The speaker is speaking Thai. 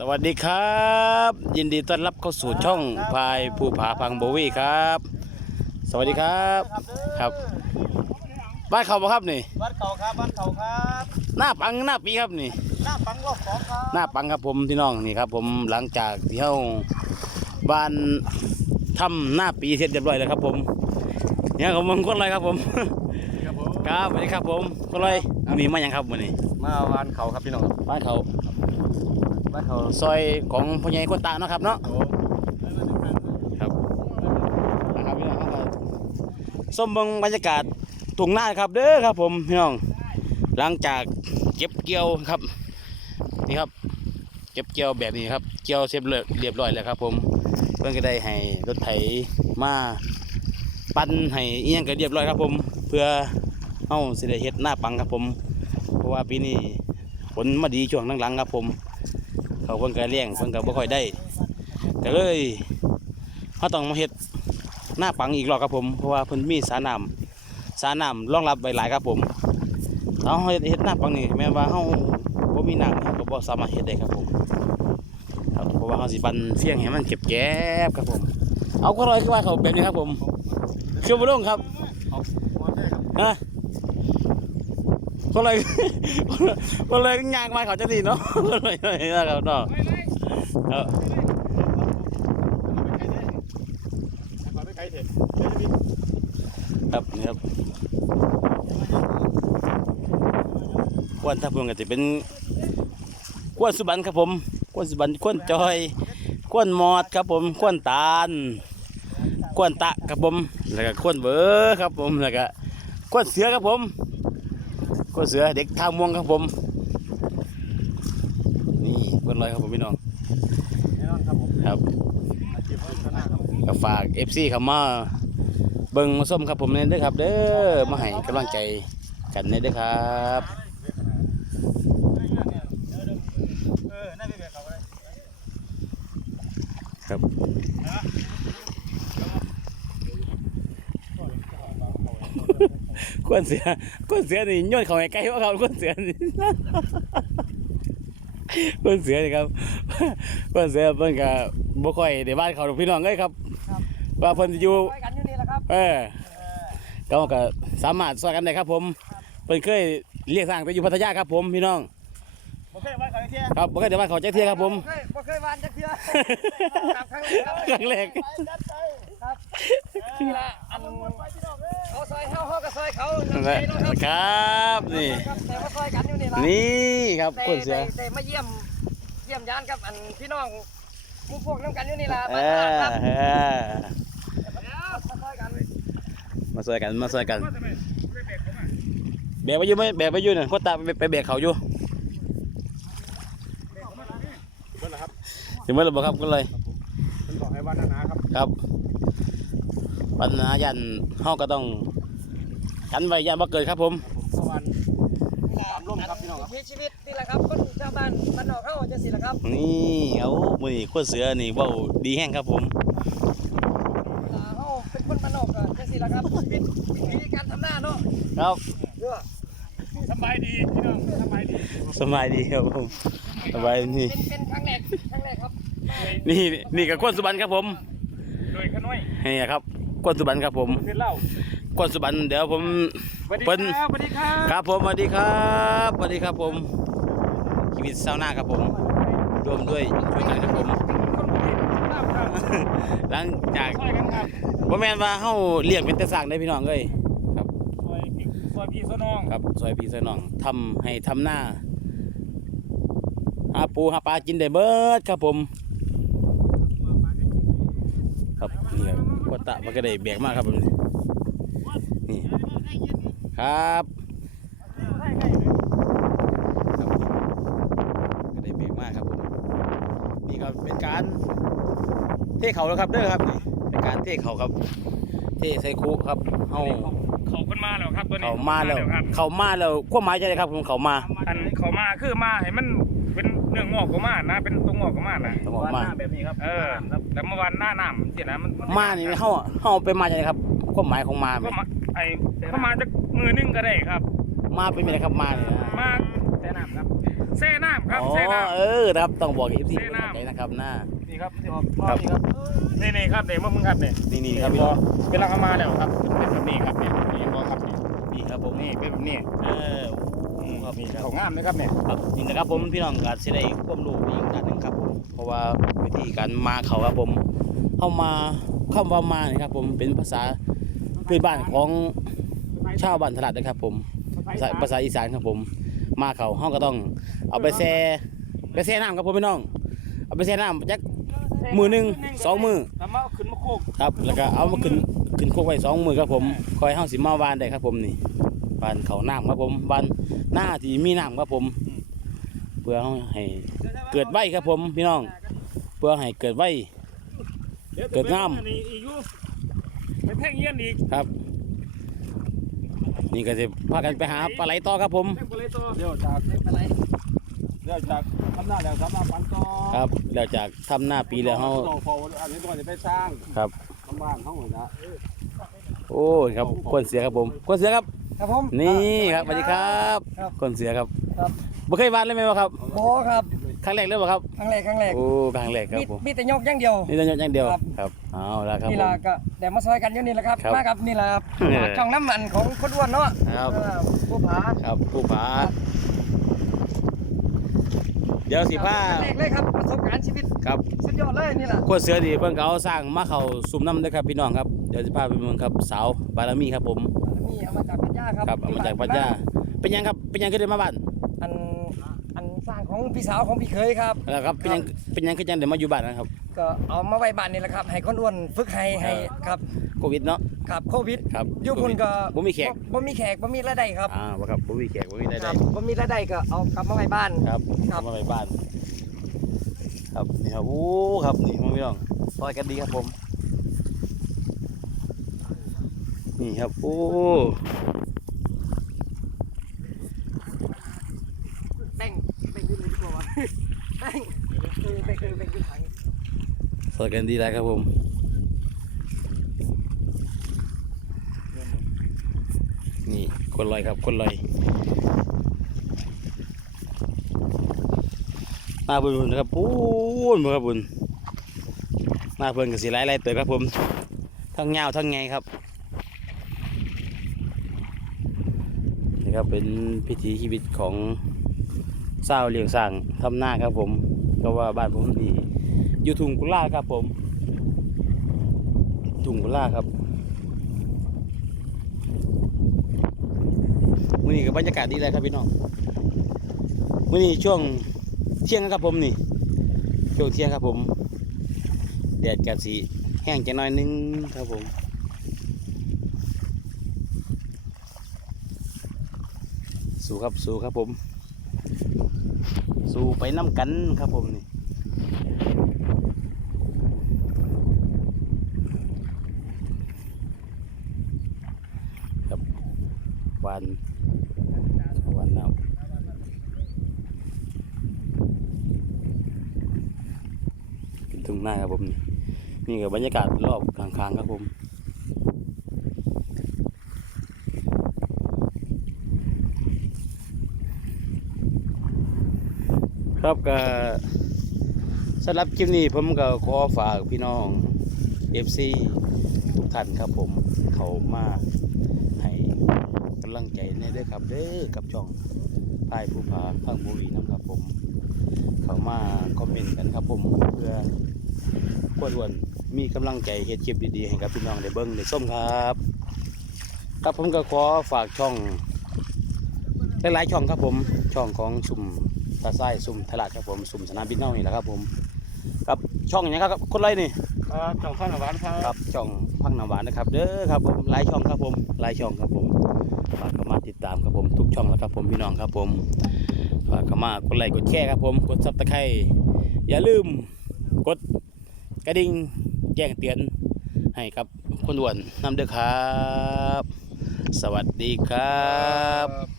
สวัสดีครับ ยินดีต้อนรับเข้าสู่ช่องพายภูผาพังโบวี่ครับ สวัสดีครับครับบ้านเขาปะครับนี่บ้านเขาครับบ้านเขาครับหน้าปังหน้าปีครับนี่หน้าปังรอบสองครับหน้าปังครับผมพี่น้องนี่ครับ ผมหลังจากที่เฮาบ้านทำหน้าปีเสร็จเรียบร้อยแล้วครับ ผมเนี่ยผมมึงคนอะไรครับผมครับผมครับสวัสดีครับผมคนอะไรวันนี้มาอย่างครับวันนี้มาบ้านเขาครับพี่น้องครับบ้านเขาบ้านเขา ซอยของพ่อใหญ่คนตาเนาะครับเนาะครับนะครับพี่น้องครับส้มบิงบรรยากาศทุ่งนาครับเด้อครับผมพี่น้องหลังจากเก็บเกี่ยวครับนี่ครับ เก็บเกี่ยวแบบนี้ครับเกี่ยวเสร็จเรียบร้อยแล้วครับ ผมเพื่อนก็ได้ให้รถไถมาปั้นให้เอียงกันเรียบร้อยครับ ผมเพื่อเฮาสิได้เฮ็ดหน้าปังครับผม เพราะว่าปีนี้ฝนมาดีช่วงหลังๆครับผม เขาเพิ่นก็เลี้ยงเพิ่นก็บ่ค่อยได้ก็เลยเขาต้องมาเฮ็ดหน้าปังอีกรอบครับผมเพราะว่าเพิ่นมีสระน้ำสระน้ำรองรับไว้หลายครับผมถ้าเราเฮ็ดหน้าปังนี่แม้ว่าเฮาบ่มีน้ำเราก็บ่สามารถเฮ็ดได้ครับผมครับเพราะว่าเฮาสิบันเฟียงให้มันเก็บแก็บครับผม เอาก็ลอยขึ้นมาเขาแบบนี้ครับผมคือบ่ลงครับเอามาได้ ครับฮะก็เลยก็เลยยางมาเขาจะดีเนาะก็เลยนะครับเนาะเอครับนี่ครับกวนทับพวงก็จะเป็นกวนสุบันครับผมกวนสุบันกวนจอยกวนมอดครับผมกวนตาลกวนตะครับผมแล้วก็กวนเบอร์ครับผมแล้วก็กวนเสือครับผม กวนเสือเด็กท่าม่วงครับผม นี่กวนลอยครับผมพี่น้องแน่นอนครับผมครับอาชีพพัฒนาครับก็ฝาก FC เข้ามาเบิ่งมาส้มครับผมเนี่ยเด้อครับ เด้อมาให้กำลังใจกันเนี่ยเด้อครับเออน่าจะเบียดเขาเลยครับ กวนเสือกวนเสือนี่โยนเขาให้ใกล้ว่าเขากวนเสือนี่กวนเสือนี่ครับกวนเสือเพิ่นก็บ่ค่อยได้บ้านเขาดอกพี่น้องเอ้ยครับ ว่าเพิ่นสิอยู่ไปกันอยู่นี่แหละครับเออก็ก็สามารถสอนกันได้ครับ ผมเพิ่นเคยเรียกสร้างไปอยู่พัทยาครับ ผมพี่น้องบ่เคยบ้านเขาเที่ยครับบ่เคยได้บ้านเขาจักเที่ยครับผมเคยบ่เคยบ้านจักเที่ยครับครั้งแรกครับครั้งแรก ครับนี่ละอันเขาซอยเฮาเฮาก็ซอยเขานั่นแหละครับนี่ครับแต่ว่าซอยกันอยู่นี่ละนี่ครับได้คนเสือได้ได้มาเยี่ยมเยี่ยมยานกับอันพี่น้องหมู่พวกน้ำกันอยู่นี่ล่ะเอบ้านตลาดครับอเออมาซอยกันมาช่วยกันมาช่วยกันแบกไปอยู่ไหมแบกไปอยู่เนี่ยโคตรตาไปไปแบกเขาอยู่เพิ่นล่ะครับถึงเมื่อไรบอกครับก็เลยเพิ่นบอกให้บ้านนานาครับครับ ปัญหายันเฮาก็ต้องกันไว้ยันบ่เกิดครับผมสวรรค์สามลมครับพี่น้องครับชีวิตนี่แหละครับคนชาวบ้านบ้านนอกเฮาจังซี่ล่ะครับ นี่เอามือนี่คนเสือนี่เว้าดีแห้งครับผมอ่าเฮาเป็นคนบ้านนอกก็จังซี่ล่ะครับชีวิตวิธีการทำหน้าเนาะครับเด้อสบายดีพี่น้องสบายดีสบายดีครับผมสบายนี่เป็นเป็นครั้งแรกครั้งแรกครับ นี่นี่กับกวนสุบันครับผมโดยขน้อยนี่ครับ กวนสุบันครับผมคือเหล้ากวนสุบันเดี๋ยวผมสวัสดีเพิ่นครับสวัสดีครับครับผมสวัสดีครับสวัสดีครับผมชีวิตเศร้าหน้าครับผมรวมด้วยช่วยกันครับผมหลังจากซอยกันครับบ่แม่นว่าเฮาเลี้ยงเป็นแต่สร้างได้พี่น้องเอ้ยครับซอยพี่ซอยพี่ซอยน้องครับซอยพี่ซอยน้องทำให้ทำหน้าหาปูหาปลากินได้เบิดครับผม ครับ นี่ครับกวตะมันก็ได้แบกมากครับผมนี่ครับครับก็ได้แบกมากครับผมนี่ก็เป็นการเทเขาแล้วครับเด้อครับนี่เป็นการเทเขาครับ เทใส่คุครับเฮาเขาขึ้นมาแล้วครับตัวนี้เขามาแล้วครับเขามาแล้วความหมายจะได้ครับผมเขามาอันเขามาคือมาให้มันเป็นเนื้องอกของมานะเป็นตัวงอกของมานะต้องบอกมาแบบนี้ครับเออแต่เมื่อวานหน้าน้ำเสียนะมัน มานี่เฮาเฮาไปมาจะได้ครับความหมายของมาไหมก็มาไอเข้ามาจากมือนึงก็ได้ครับ มาเป็นอะไรครับมาเนี่ยมาแต่น้ำครับมเซ่น้ำครับอ๋อเซ่น้เออนะครับต้องบอกเอฟซีเซ่น้ำใจนะครับหน้าำนี่ครับที่ออกท่อนี่ครับ นี่นี่ครับเนี่ยเมื่อมึงครับเนี่ยนี่นี่ครับพี่พน้อองเป็นลังเอามาแล้วครับเป็นแบบนี้ครับเนี่ยนี่พอครับเนี่ยนี่ครับผมนี่เป็นแบบนี้เออโอ้ครับนี่ครับ เขางามเลยครับเนี่ยครับนี่นะครับผมพี่น้องการเสียได้ความรู้อีกด้านหนึ่งครับผมเพราะว่าวิธีการมาเขาครับผมเข้ามา เข้ามามานี่ครับ ผมเป็นภาษาพื้นบ้านของชาวบ้านตลาดนะครับ ผมภาษาภาษาอีสานครับผม มาเขาห้องก็ต้อง เอาไปแช่ไปแช่น้ำครับผมพี่น้อง เอาไปแช่น้ำจักมือหนึ่งสองมือแล้วมาขึ้นมาโคกครับ แล้วก็เอามาขึ้นขึ้นโคกไว้สองมือครับผม คอยเฮาสิมาวานได้ครับ ผมนี่วานเขาน้ำครับผมวานหน้าที่มีน้ำครับผม เพื่อให้เกิดไว้ครับผมพี่น้อง เพื่อให้เกิดไว้ เกิดงามนี่อีกอยู่เป็นแท่งเยี่ยนอีกครับ นี่ก็จะพากันไปหาปลาไหลต่อครับผมแท่งปลาไหลตัวเดี๋ยวจากอะไรเดี๋ยวจากทำหน้าแล้วทำหน้าปันต่อครับแล้วจากทำหน้าปีแล้วเฮาพออันนี้ก็จะไปสร้างครับทำบ้านเขาหมดนะโอ้ยครับคนเสียครับผมคนเสียครับครับผมนี่ครับสวัสดีครับครับคนเสียครับครับบ่เคยวานเลยไหมวะครับโบครับ ครั้งแรกเลยบ่ครับครั้งแรกครั้งแรกโอ้ครั้งแรกครับมีผมมีแต่ยกอย่างเดียวนี่ต้องยกอย่างเดียวครับครับเอาละครับนี่ผมล่ะก็เดี๋ยวมาซอยกันอยู่นี่แหละครับครับมากับนี่แหละครับเออช่องน้ำมันของคนอ้วนเนาะครับเออผู้ผาครับผู้ผาเดี๋ยวสิผ้าครั้งแรกเลยครับประสบการณ์ชีวิตครับสุดยอดเลยนี่แหละคนเสือดีเพิ่นก็เอาสร้างมาเข้าซุ่มน้ำเด้อครับพี่น้องครับเดี๋ยวสิพาไปเมืองครับสาวบารมีครับผมนี่เอามาจากพัทยาครับครับเอามาจากพัทยาเป็นยังครับเป็นยังขึ้นได้มาบ้านอันอัน สร้างของพี่สาวของพี่เคยครับแล้วครับเป็นยังเป็นยังขึ้นยังเดี๋ยวมาอยู่บ้านนะครับ ก็เอามาไว้บ้านนี่แหละครับให้คนอ้วนฝึกให้ให้ครับโควิดเนาะครับโควิดครับอยู่พุ่นก็บ่มีแขกบ่มีแขกบ่มีรายได้ครับอ่าบ่ครับบ่มีแขกบ่มีได้คได้รับบ่มีรายได้ก็เอากลับมาไว้บ้าน ครับครับเอามาไปบ้าน ครับนี่ครับโอ้ครับนี่พี่น้องซอยกันดีครับผม นี่ครับโอ้ แบ่งแบ่งอยู่เลยดีกว่าวะแบ่งเออแบ่งเออแบ่งอยู่ถัง อกันดีแล้วครับผมนี่คนลอยครับคนลอยหน้าบุญบุญนะครับปูนบ่ครับบุญหน้าเพิ่นก็สิหลายๆเติบครับผมทั้งยาทั้งไงครับนี่ครับเป็นพิธีชีวิตของสาเลี้ยงสร้างทำหน้าครับผม ก็ว่าบ้านผมดี อยู่ทุ่งกุลาครับผมทุ่งกุลาครับมื้อนี้ก็บรรยากาศดีเลยครับพี่น้องมื้อนี้ช่วงเที่ยงครับผมนี่ ช่วงเที่ยงครับผม แดดกัสีแห้งจังหน่อยนึงครับผมสู้ครับสู้ครับผม สู้ไปน้ำกันครับผมนี่ครับ วันวันน้ำเป็นทุ่งหน้าครับผม นี่กับบรรยากาศรอบข้างๆครับผมครับก็สำหรับคลิปนี้ผมก็ขอฝากพี่น้อง FC ทุกท่านครับผม เขามากำลังใจในเด้อครับเด้อกับช่องพายภูผาพังบุรีนะครับผม เขามาคอมเมนต์กันครับผมเพื่อควนวนมีกำลังใจเฮ็ดคลิปดีๆให้กับพี่น้องได้เบิ่งได้ส้มครับครับผมก็ขอฝากช่องหลายๆช่องครับผมช่องของสุ่มตาไส้สุ่มตลาดครับผมสุ่มสนามบินเน่านี่แหละครับผมครับช่องหยังครับคนไรนี่ครับจ่องข้าวหน้าหวานครัครับบช่อง พังน้ำหวานนะครับเด้อครับผมหลายช่องครับผมหลายช่องครับผมฝากเข้ามาติดตามครับผมทุกช่องแล้วครับผมพี่น้องครับผมฝากเข้ามากดไลค์กดแชร์ครับผมกดซับตะไคร้อย่าลืมกดกระดิ่งแจ้งเตือนให้ครับคนด่วนนำเด้อครับ สวัสดีครับ